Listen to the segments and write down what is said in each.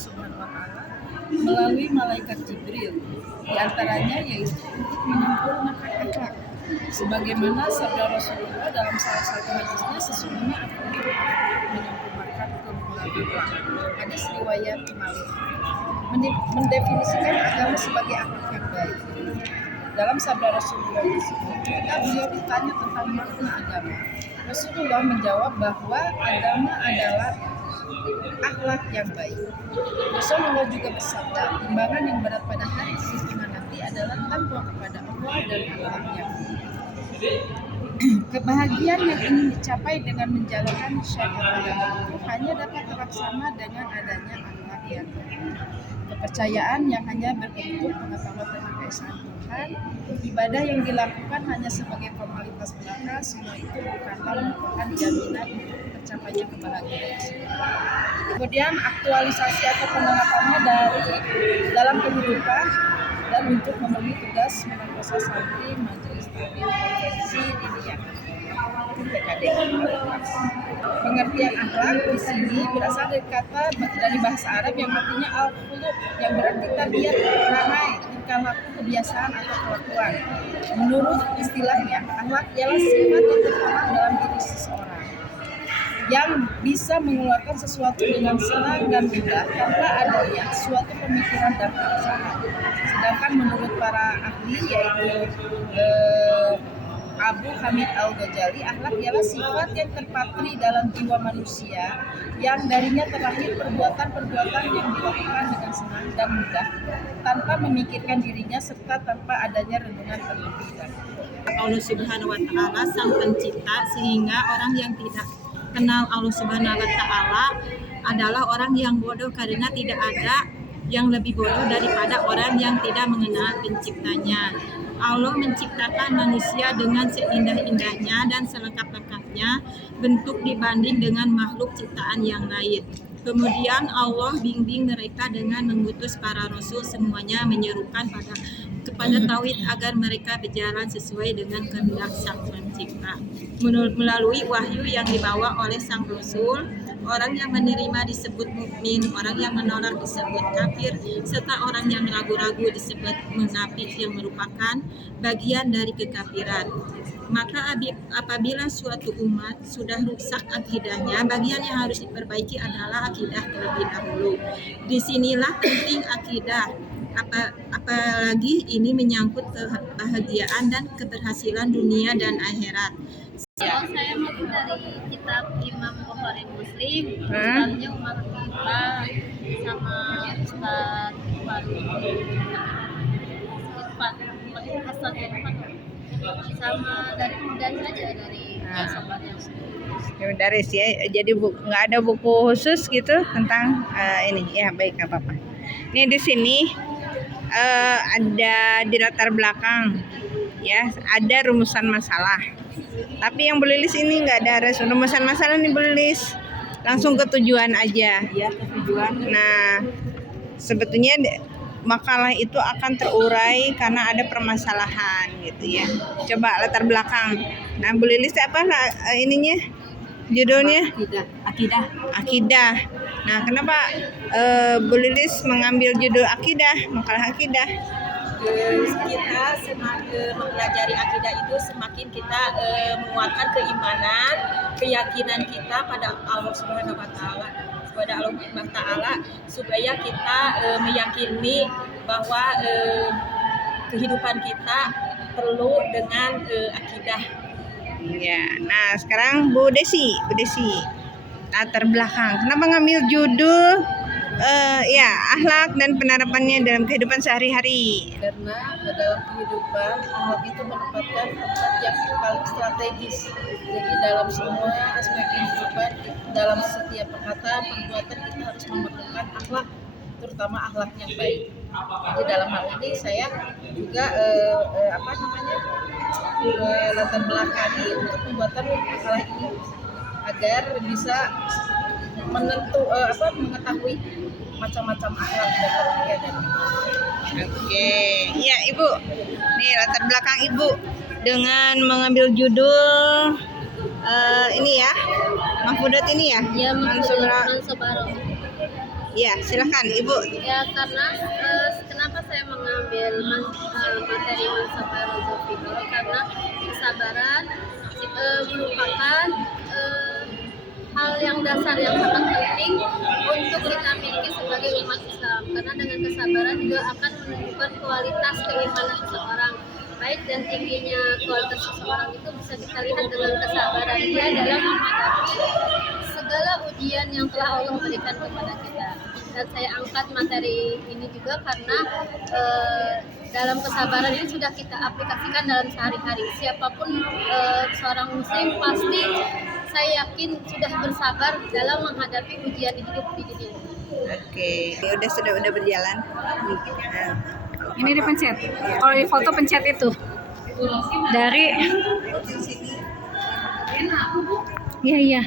Subhanahu wa Ta'ala melalui malaikat Jibril, di antaranya yaitu untuk menyempurnakan akhlak. Sebagaimana sabda Rasulullah dalam salah satu hadisnya, sesungguhnya aku menyempurnakan kemurahan akhlak. Hadis riwayat Malik mendefinisikan agama sebagai akhlak yang baik. Dalam sabda Rasulullah tersebut, ketika beliau ditanya tentang makna agama, Rasulullah menjawab bahwa agama adalah akhlak yang baik. Rasulullah juga bersabda, timbangan yang berat pada hari kiamat nanti adalah takwa kepada Allah dan akhlak yang baik. Kebahagiaan yang ingin dicapai dengan menjalankan syariat agama itu hanya dapat terlaksana dengan adanya akhlak yang baik. Kepercayaan yang hanya berbentuk pengetahuan tentang keesaan Tuhan, ibadah yang dilakukan hanya sebagai formalitas belaka, semua itu bukanlah merupakan jaminan untuk tercapainya kebahagiaan. Kemudian aktualisasi atau penerapannya dalam kehidupan dan untuk memenuhi tugas menguasa santri Majelis Taklim Konferensi Diniyah TKD. Pengertian akhlak di sini berasal dari bahasa Arab yang artinya al-khuluq, yang berarti tabiat, perangai, tingkah laku, kebiasaan atau kelakuan. Menurut istilahnya, akhlak ialah sifat yang tertanam dalam diri seseorang yang bisa mengeluarkan sesuatu dengan senang dan mudah tanpa adanya suatu pemikiran dan paksaan. Sedangkan menurut para ahli yaitu Abu Hamid Al-Ghazali, akhlak ialah sifat yang terpatri dalam jiwa manusia yang darinya terlahir perbuatan-perbuatan yang dilakukan dengan senang dan mudah tanpa memikirkan dirinya serta tanpa adanya renungan terlebih dahulu. Allah Subhanahu wa Ta'ala sang pencipta, sehingga orang yang tidak kenal Allah Subhanahu wa Ta'ala adalah orang yang bodoh, karena tidak ada yang lebih bodoh daripada orang yang tidak mengenal penciptanya. Allah menciptakan manusia dengan seindah-indahnya dan selengkap-lengkapnya bentuk dibanding dengan makhluk ciptaan yang lain. Kemudian Allah bimbing mereka dengan mengutus para rasul, semuanya menyerukan kepada tauhid agar mereka berjalan sesuai dengan kehendak sang pencipta. Melalui wahyu yang dibawa oleh sang rasul, orang yang menerima disebut mukmin, orang yang menolak disebut kafir, serta orang yang ragu-ragu disebut munafik, yang merupakan bagian dari kekafiran. Maka apabila suatu umat sudah rusak akidahnya, bagian yang harus diperbaiki adalah akidah terlebih dahulu. Disinilah penting akidah, apalagi ini menyangkut kebahagiaan dan keberhasilan dunia dan akhirat. Saya mungkin dari kitab Imam Bukhari Muslim, Ustaznya Umar Kita sama Ustaz Baru Hasan sama dari saja dari sobatnya. Dari ya, jadi nggak ada buku khusus gitu tentang ini ya, baik, nggak apa-apa. Ini di sini ada di latar belakang ya, ada rumusan masalah. Tapi yang Bulilis ini nggak ada rumusan masalah nih Bulilis, langsung ke tujuan aja. Ya, ke tujuan. Nah, sebetulnya makalah itu akan terurai karena ada permasalahan gitu ya. Coba latar belakang. Nah, Bulilis apa ininya? Judulnya? Akidah. Nah, kenapa Bulilis mengambil judul akidah, makalah akidah? Kita semakin mempelajari akidah itu, semakin kita menguatkan keimanan, keyakinan kita pada Allah Subhanahu wa Ta'ala, supaya kita meyakini bahwa kehidupan kita perlu dengan akidah. Ya, nah sekarang Bu Desi, latar belakang. Kenapa ngambil judul ya akhlak dan penerapannya dalam kehidupan sehari-hari? Karena dalam kehidupan akhlak itu menempatkan tempat yang paling strategis. Jadi dalam semua aspek kehidupan, dalam setiap perkataan, perbuatan kita harus memerlukan akhlak, terutama akhlak yang baik. Jadi dalam hal ini saya juga latar belakangi untuk pembuatan makalah ini agar bisa mengetahui macam-macam akhlak dan kemudian. Oke, iya Ibu. Nih latar belakang Ibu dengan mengambil judul ini ya, Mahfudat ini ya. Ya, Mansur. Ya, silakan Ibu. Ya karena kenapa saya mengambil materi Mansabar Zulfikar, karena kesabaran merupakan hal yang dasar yang sangat penting untuk kita miliki sebagai umat Islam, karena dengan kesabaran juga akan menunjukkan kualitas keimanan seseorang. Baik dan tingginya kualitas seseorang itu bisa kita lihat dengan kesabaran dia dalam menghadapi segala ujian yang telah Allah berikan kepada kita. Dan saya angkat materi ini juga karena dalam kesabaran ini sudah kita aplikasikan dalam sehari-hari. Siapapun seorang muslim pasti saya yakin sudah bersabar dalam menghadapi ujian hidup di dunia. Oke, sudah berjalan. Ini dipencet. Kalau di foto pencet itu. Dari Iya.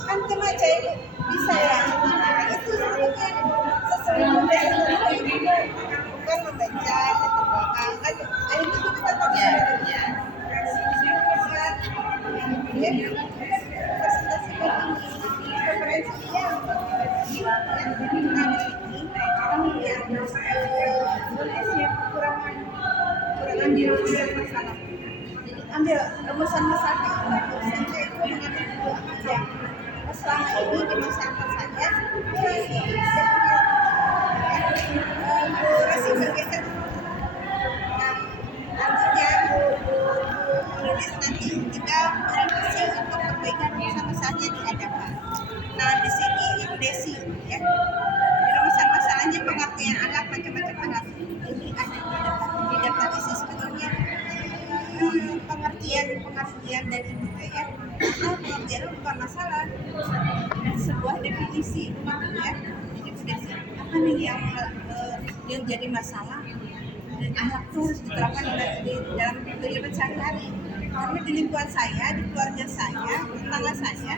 Kan cuma cewek bisa ya, itu sesungguhnya bukan membaca atau belakang kan itu kita tetap ya presentasi konferensinya kurangan di masalah. Jadi ambil rumusan masalahnya itu mengambil dua aja. Selama ini di masyarakat saya masih bergeser. Artinya menulis nanti kita merevisi untuk perbaikan masalah-masalahnya diadakan. Nah di sini Ibu Desi ya, masalahnya pengertian alat macam-macam alat ini ada di daftar isi sebetulnya pengertian dari Ibu ya. Nah, pengertian bukan masalah, sebuah definisi ya. Jadi Ibu Desi apa nih yang jadi masalah? Ahlak itu harus diterapkan di dalam kehidupan sehari-hari. Karena di lingkungan saya, di keluarga saya, tetangga saya,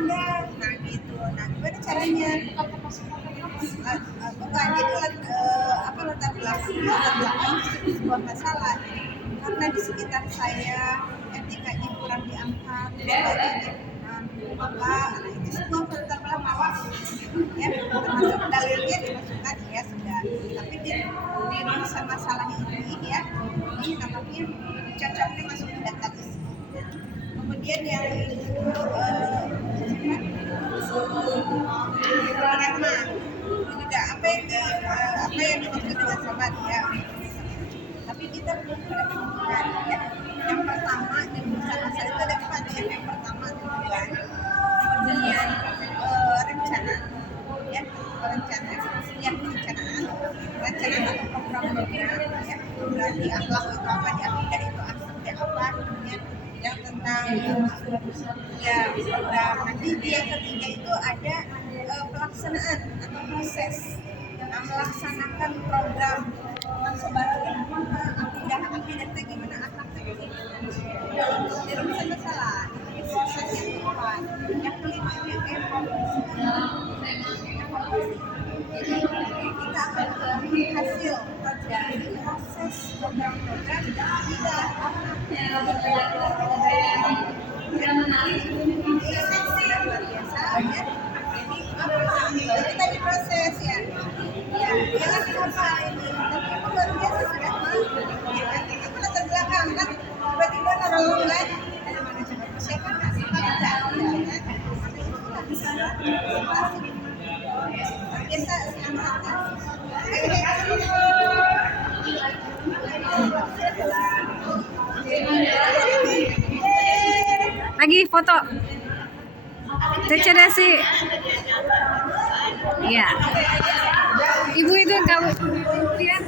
enggak, nah gitu. Nah gimana caranya? Bukan jadi latar belakang sebuah masalah. Karena di sekitar saya etikanya kurang diangkat, sebagainya. Maka itu semua latar belakang ya, termasuk dalilnya dimasukkan ya sudah. Tapi di rumusan masalah ini ya, ini namanya cocoknya masuk ke database. Kemudian yang itu juga apa yang dimaksud dengan sabar ya. Tapi kita belum menentukan ya. Yang pertama di rumusan masalah itu ada 4 ya. Yang pertama tujuan, kemudian rencana ya, perencanaan atau program ya, di akhlak itu apa, di akidah itu seperti apa, kemudian yang tentang ya program. Nanti di yang ketiga itu ada pelaksanaan atau proses melaksanakan program sebagai akidah itu gimana, akhlaknya gimana, di rumusan masalah ini proses yang keempat. Yang kelima ini evaluasi. Jadi kita akan mengambil hasil dari proses program-program kita yang menarik luar biasa ya. Jadi kita diproses ya. Ya, jangan lupa ini. Tapi luar biasa sudah ya, itu kan latar belakang kan. Tiba-tiba naruh kan. Ada mana coba persiapan nggak sih? Ada ya. Kita bisa presentasi. Biasa lagi foto. Cece sih. Iya. Ibu itu kamu lihat